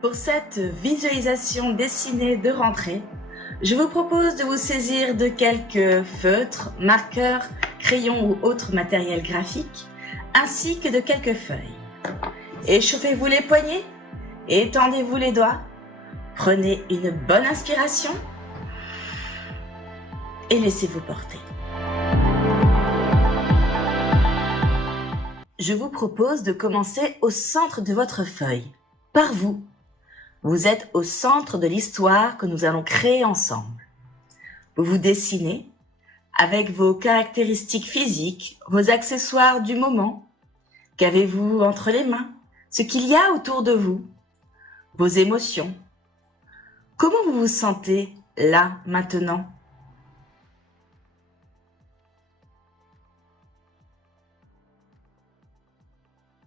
Pour cette visualisation dessinée de rentrée, je vous propose de vous saisir de quelques feutres, marqueurs, crayons ou autres matériel graphique, ainsi que de quelques feuilles. Échauffez-vous les poignets, étendez-vous les doigts, prenez une bonne inspiration et laissez-vous porter. Je vous propose de commencer au centre de votre feuille, par vous. Vous êtes au centre de l'histoire que nous allons créer ensemble. Vous vous dessinez avec vos caractéristiques physiques, vos accessoires du moment. Qu'avez-vous entre les mains? Ce qu'il y a autour de vous, vos émotions. Comment vous vous sentez là, maintenant?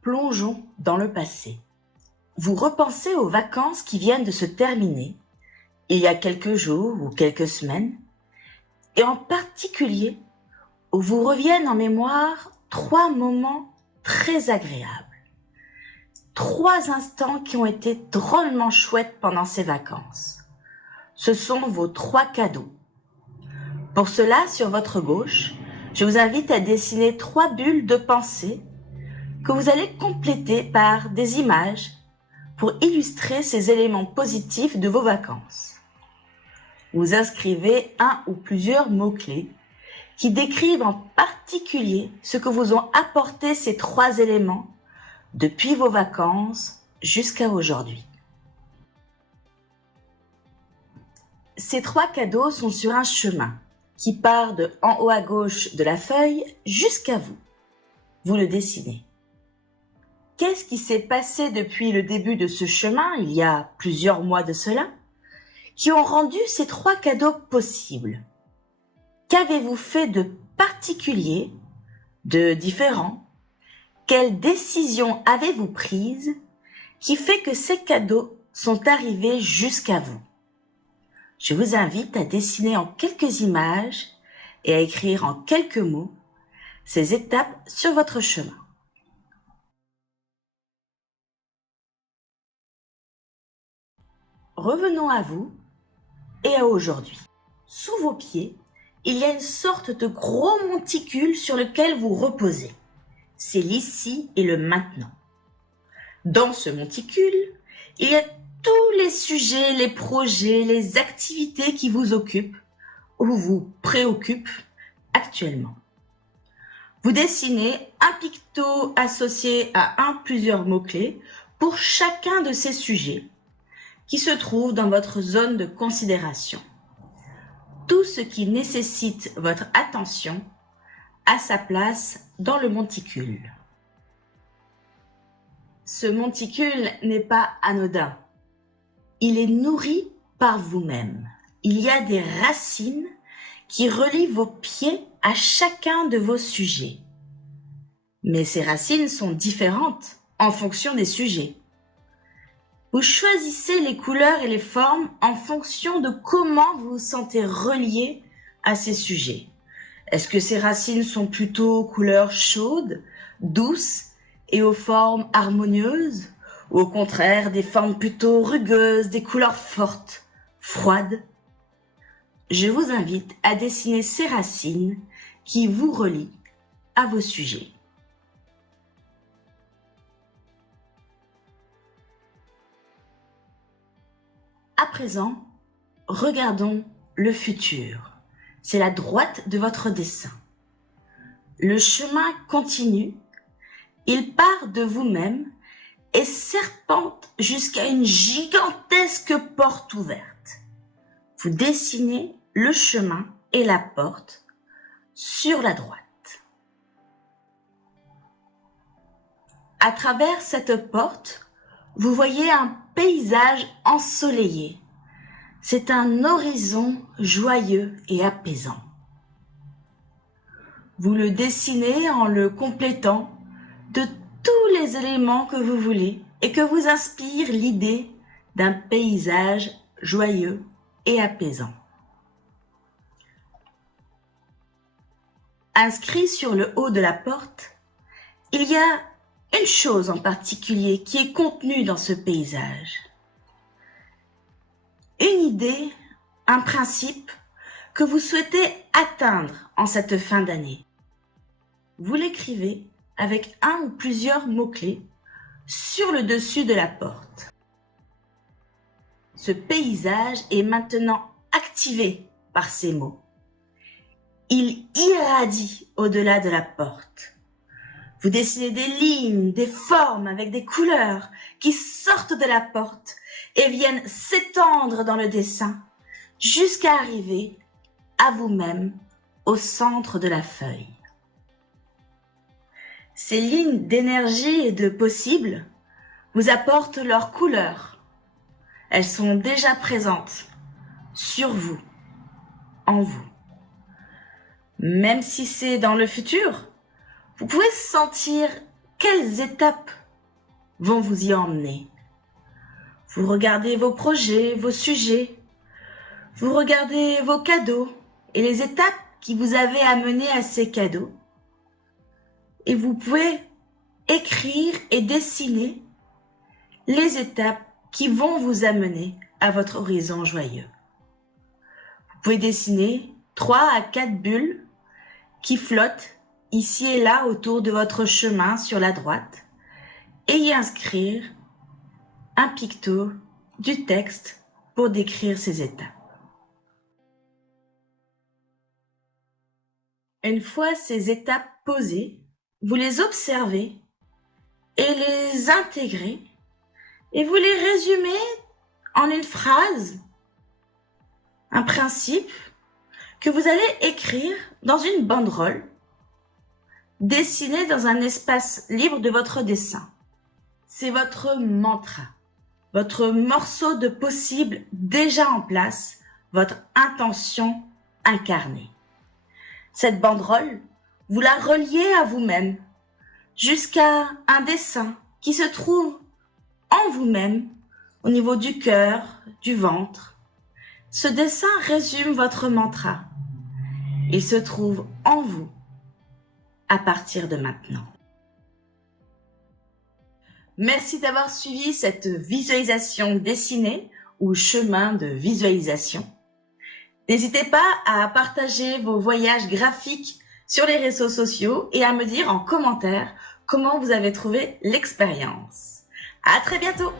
Plongeons dans le passé. Vous repensez aux vacances qui viennent de se terminer, il y a quelques jours ou quelques semaines, et en particulier où vous reviennent en mémoire 3 moments très agréables. 3 instants qui ont été drôlement chouettes pendant ces vacances. Ce sont vos 3 cadeaux. Pour cela, sur votre gauche, je vous invite à dessiner 3 bulles de pensée que vous allez compléter par des images pour illustrer ces éléments positifs de vos vacances. Vous inscrivez un ou plusieurs mots-clés qui décrivent en particulier ce que vous ont apporté ces 3 éléments depuis vos vacances jusqu'à aujourd'hui. Ces 3 cadeaux sont sur un chemin qui part de en haut à gauche de la feuille jusqu'à vous. Vous le dessinez. Qu'est-ce qui s'est passé depuis le début de ce chemin, il y a plusieurs mois de cela, qui ont rendu ces 3 cadeaux possibles? Qu'avez-vous fait de particulier, de différent? Quelles décisions avez-vous prises qui fait que ces cadeaux sont arrivés jusqu'à vous? Je vous invite à dessiner en quelques images et à écrire en quelques mots ces étapes sur votre chemin. Revenons à vous et à aujourd'hui. Sous vos pieds, il y a une sorte de gros monticule sur lequel vous reposez. C'est l'ici et le maintenant. Dans ce monticule, il y a tous les sujets, les projets, les activités qui vous occupent ou vous préoccupent actuellement. Vous dessinez un picto associé à un ou plusieurs mots-clés pour chacun de ces sujets qui se trouve dans votre zone de considération. Tout ce qui nécessite votre attention a sa place dans le monticule. Ce monticule n'est pas anodin. Il est nourri par vous-même. Il y a des racines qui relient vos pieds à chacun de vos sujets. Mais ces racines sont différentes en fonction des sujets. Vous choisissez les couleurs et les formes en fonction de comment vous vous sentez relié à ces sujets. Est-ce que ces racines sont plutôt couleurs chaudes, douces et aux formes harmonieuses, ou au contraire des formes plutôt rugueuses, des couleurs fortes, froides? Je vous invite à dessiner ces racines qui vous relient à vos sujets. À présent, regardons le futur. C'est la droite de votre dessin. Le chemin continue, il part de vous-même et serpente jusqu'à une gigantesque porte ouverte. Vous dessinez le chemin et la porte sur la droite. À travers cette porte, vous voyez un paysage ensoleillé. C'est un horizon joyeux et apaisant. Vous le dessinez en le complétant de tous les éléments que vous voulez et que vous inspire l'idée d'un paysage joyeux et apaisant. inscrit sur le haut de la porte, il y a une chose en particulier qui est contenue dans ce paysage. Une idée, un principe que vous souhaitez atteindre en cette fin d'année. Vous l'écrivez avec un ou plusieurs mots-clés sur le dessus de la porte. Ce paysage est maintenant activé par ces mots. Il irradie au-delà de la porte. Vous dessinez des lignes, des formes avec des couleurs qui sortent de la porte et viennent s'étendre dans le dessin jusqu'à arriver à vous-même au centre de la feuille. Ces lignes d'énergie et de possible vous apportent leurs couleurs. Elles sont déjà présentes sur vous, en vous. Même si c'est dans le futur, vous pouvez sentir quelles étapes vont vous y emmener. Vous regardez vos projets, vos sujets, vous regardez vos cadeaux et les étapes qui vous avaient amené à ces cadeaux. Et vous pouvez écrire et dessiner les étapes qui vont vous amener à votre horizon joyeux. Vous pouvez dessiner 3 à 4 bulles qui flottent ici et là autour de votre chemin sur la droite et y inscrire un picto du texte pour décrire ces étapes. Une fois ces étapes posées, vous les observez et les intégrez et vous les résumez en une phrase, un principe que vous allez écrire dans une banderole dessinée dans un espace libre de votre dessin. C'est votre mantra, votre morceau de possible déjà en place, votre intention incarnée. Cette banderole, vous la reliez à vous-même jusqu'à un dessin qui se trouve en vous-même au niveau du cœur, du ventre. Ce dessin résume votre mantra. Il se trouve en vous à partir de maintenant. Merci d'avoir suivi cette visualisation dessinée ou chemin de visualisation. N'hésitez pas à partager vos voyages graphiques sur les réseaux sociaux et à me dire en commentaire comment vous avez trouvé l'expérience. À très bientôt!